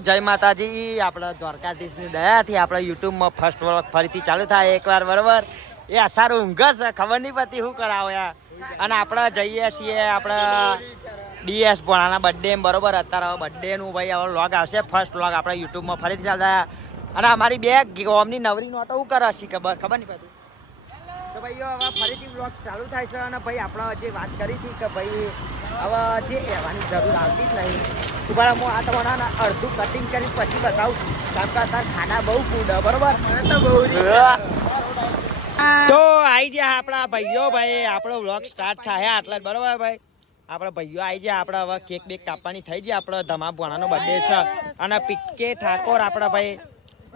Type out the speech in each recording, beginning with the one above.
જય માતાજી. આપણા દ્વારકાધીશની દયાથી આપણા યુટ્યુબમાં ફર્સ્ટ વ્લોગ ફરીથી ચાલુ થાય એકવાર, બરોબર. એ અસારું ઊંઘ છે, ખબર નહીં પડતી શું કરાવો યાર. અને આપણે જઈએ છીએ આપણા DS ભોણાના બર્થડે, બરોબર. અત્યારે બર્થડેનું ભાઈ હવે વ્લોગ આવશે, ફર્સ્ટ વ્લોગ આપણા યુટ્યુબમાં ફરીથી ચાલતા. અને અમારી બે ગોમની નવરી નોટો શું કરે છે ખબર નહીં પડતી. તો ભાઈ હવે ફરીથી વ્લોગ ચાલુ થાય છે. અને ભાઈ આપણે જે વાત કરી હતી કે ભાઈ હવે જે કહેવાની જરૂર આવતી જ નહીં. હું આ તમારા અડધું કટિંગ કરી પછી બતાવું, કારણ કે અત્યારે ખાના બહુ ફૂડ બરોબર. તો આવી ગયા આપણા ભાઈઓ, ભાઈ આપણો વ્લોગ સ્ટાર્ટ થાય આટલા જ, બરોબર ભાઈ. આપણા ભાઈઓ આવી જાય, આપણે હવે કેક બેક કાપવાની થઈ જાય. આપણો ધમા ભોણાનો બર્થડે છે અને પીકે ઠાકોર આપણા ભાઈ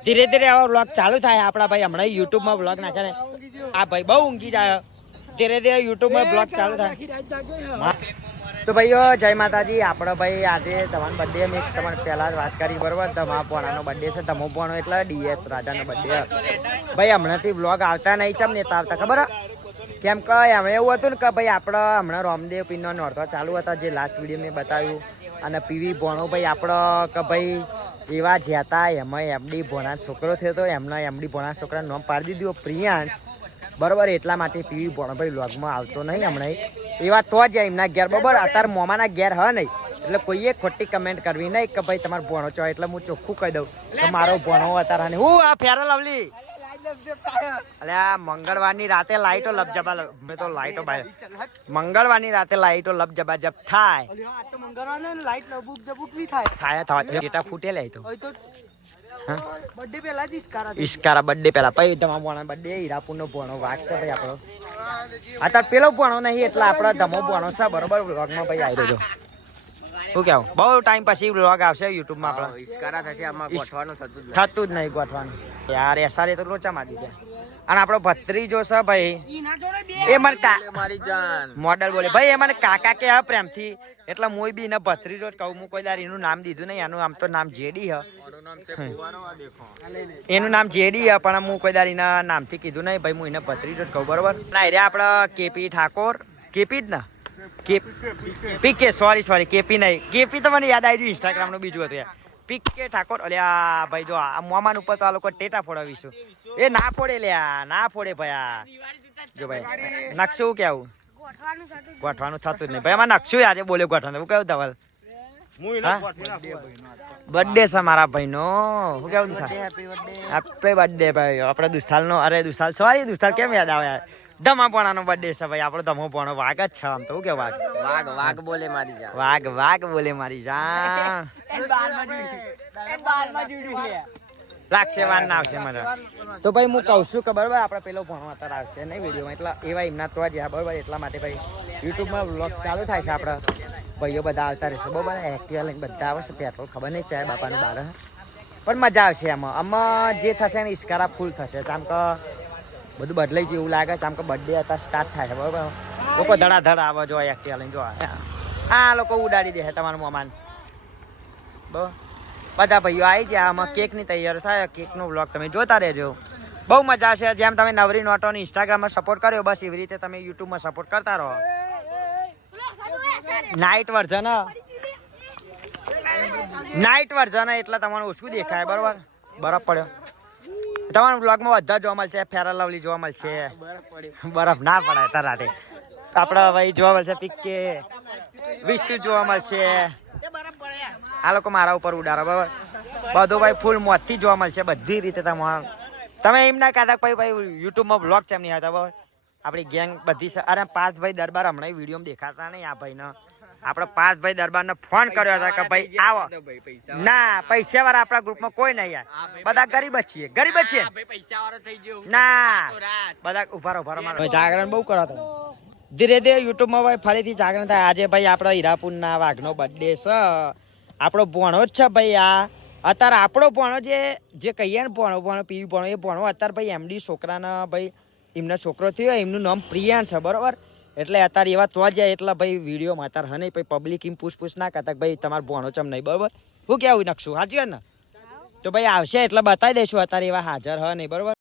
ધીરે ધીરે આવો વ્લોગ ચાલુ થાય. આપણા ભાઈ હમણાં યુટ્યુબમાં વ્લોગ નાખે ને, આ ભાઈ બહુ ઊંઘી જાય. ધીરે ધીરે યુટ્યુબમાં વ્લોગ ચાલુ થાય. તો ભાઈઓ જય માતાજી. આપણો ભાઈ આજે તમારો બર્થડે મેં તમને પહેલાં જ વાત કરી, બરોબર. ધમા પોણાનો બર્થડે છે, ધમો પોણો એટલે DS રાજાનો બર્થડે. ભાઈ હમણાંથી વ્લોગ આવતા નહીં, ચમ નેતા આવતા ખબર? કેમ કે એમ એવું હતું ને કે ભાઈ આપણે હમણાં રામદેવ પીરનો નોરતો ચાલુ હતા, જે લાસ્ટ વિડીયો મેં બતાવ્યું. અને પીવી ભોણો ભાઈ આપણો કે ભાઈ એવા જ્યાતા એમાં એમડી ભોણા છોકરો થયો હતો, એમના એમડી ભોણા છોકરાનું નામ પાડી દીધું પ્રિયાંશ, બરોબર. એટલા માટે પીવી ભોણો ભાઈ વ્લોગમાં આવતો નહીં હમણાં. એવા તો જ એમના ઘેર, બરોબર. અત્યારે મોમાના ઘેર હ નહીં, એટલે કોઈએ ખોટી કમેન્ટ કરવી નહીં કે ભાઈ તમારો ભોણો છો. એટલે હું ચોખ્ખું કહી દઉં કે મારો ભોણો અત્યારે હું આ ફેર લવલી. અલ્યા મંગળવારની રાતે લાઈટો લપજબા, મેં તો લાઈટો બાય મંગળવારની રાતે લાઈટો લપજબાજબ થાય. જેટા ફૂટેલા તો ઈસ્કારા બર્થડે પેલા પછી ધમા ભોણા બર્થડે હીરાપુર નો ભોણો વાગશે ભાઈ આપણો. અત્યારે પેલો ભોણો નહીં એટલે આપણો ધમો ભોણો છે, બરોબર. વ્લોગમાં ભાઈ આવી રહ્યો. શું કેવું, બહુ ટાઈમ પછી વ્લોગ આવશે યુટ્યુબમાં. આપણે ઈસ્કારા થશે, આમાં ગોઠવાનું થતું જ નહીં ગોઠવાનું યાર. એસારે તો લોચા મારી દે. અને આપણો ભત્રીજો છે ભાઈ, એ મને મારી જાન મોડલ બોલે ભાઈ, એ મને કાકા કે હ પ્રેમથી, એટલે હું બી એને ભત્રીજો જ કહું. હું કોઈ દાર એનું નામ દીધું નહીં, એનું આમ તો નામ જેડી હ, એનું નામ જેડી હ, પણ હું કોઈ દાર એના નામથી કીધું નહીં ભાઈ, હું એને ભત્રીજો જ કહું, બરોબર. ના રે આપણે કેપી ઠાકોર, કેપી જ ને પીકે, સોરી કેપી નહીં, કેપી તો મને યાદ આવી ગયું ઇન્સ્ટાગ્રામ નું બીજું હતું યાર. પીકે ઠાકોર. અલ્યા ભાઈ જો આ મોમાન ઉપર તો આ લોકો ટેટા ફોડાવીશું. એ ના ફોડે લ્યા, ના ફોડે ભાઈ. જો ભાઈ નકશું કેવું ગોઠવાનું થતું જ નહીં ભાઈ. એમાં નકશું આજે બોલ્યો ગોઠવાનું. હું કેવું ધવલ બર્થડે છે મારા ભાઈ નો, શું કેવું દુસાલ હેપી બર્થડે ભાઈ આપડે દુસાલ નો. અરે દુસાલ સોરી, દુસાલ કેમ યાદ આવે યાર. ધમા પોણાનો બર્થડે છે ભાઈ આપણો. ધમો પોણો વાઘ જ છે આમ તો. શું કે વાઘ બોલે મારી જાન, વાઘ બોલે મારી જાન. લાગશે વાર ના આવશે મને તો ભાઈ. હું કહું છું કે બરોબર આપણે પેલો ભણો અત્યારે આવશે નહીં વિડીયોમાં, એટલે એવા એમના તો જ બરોબર. એટલા માટે ભાઈ યુટ્યુબમાં વ્લોગ ચાલુ થાય છે. આપણે ભાઈઓ બધા આવતા રહેશે, બરોબર. એક્ટિવા લઈને બધા આવશે. પેટ્રોલ ખબર નહીં ચાય બાપાનું બાર, પણ મજા આવશે એમાં. આમાં જે થશે ને ઈસ્કારા ફૂલ થશે, આમ કે બધું બદલાઈ જેવું લાગે છે. આમ કે બર્થડે હતા સ્ટાર્ટ થાય છે, બરોબર. લોકો ધડાધડ આવે જો એક્ટિવા લઈને, જો આ લોકો ઉડાડી દે તમારું મોમાન. બરાબર બધા ભાઈઓ આવી ગયા. આમાં કેકની તૈયારી થાય, કેકનો વ્લોગ તમે જોતા રહેજો, બહુ મજા આવશે. જેમ તમે નવરી નોટોને ઇન્સ્ટાગ્રામમાં સપોર્ટ કર્યો, બસ એવી રીતે તમે યુટ્યુબમાં સપોર્ટ કરતા રહો. નાઇટ વર્ઝન એટલે તમને ઓછું દેખાય, બરોબર. બરફ પડ્યો તમારા વ્લોગમાં બધા જોવા મળશે. ફેર લવલી જોવા મળશે, બરફ ના પડે તરાટે. આપડે ભાઈ જોવા મળશે પીકે, વિશુ જોવા મળશે. આ લોકો મારા ઉપર ઉડાડો, બરાબર. બધું ભાઈ ફૂલ મોતથી જોવા મળશે બધી રીતે. તમે એમ ના કહેતા ભાઈ યુટ્યુબમાં વ્લોગ કેમ નહીં આવતા, બરાબર. આપણી ગેંગ બધી છે. અરે પાર્થભાઈ દરબાર હમણાં વિડીયોમાં દેખાતા નહીં. આ ભાઈને આપણે પાર્થભાઈ દરબારને ફોન કર્યો હતો કે ભાઈ આવો. ના પૈસા વાળા આપણા ગ્રુપમાં કોઈ નહીં યાર, બધા ગરીબ જ છીએ, ના બધા ઉભારો જાગરણ બહુ કરો તમે. ધીરે ધીરે યુટ્યુબમાં ભાઈ ફરીથી જાગરણ થાય. આજે ભાઈ આપણા હીરાપુરના વાઘનો બર્થડે છે. આપણો ભોણો જ છે ભાઈ. આ અત્યારે આપણો ભોણો જે કહીએ ને ભોણો પીવી ભોણો, એ ભોણો અત્યારે ભાઈ એમડી છોકરાના ભાઈ એમના છોકરો થયો, એમનું નામ પ્રિયાંશ છે, બરોબર. એટલે અત્યારે એવા તો જાય એટલે ભાઈ વિડીયોમાં અત્યારે હા નહીં ભાઈ પબ્લિક એમ પૂછ ના કરતા ભાઈ તમારો ભોણો ચમ નહીં, બરોબર. શું કેવું નકશું સાચી વાત ને? તો ભાઈ આવશે એટલે બતાવી દઈશું. અત્યારે એવા હાજર હ નહીં, બરોબર.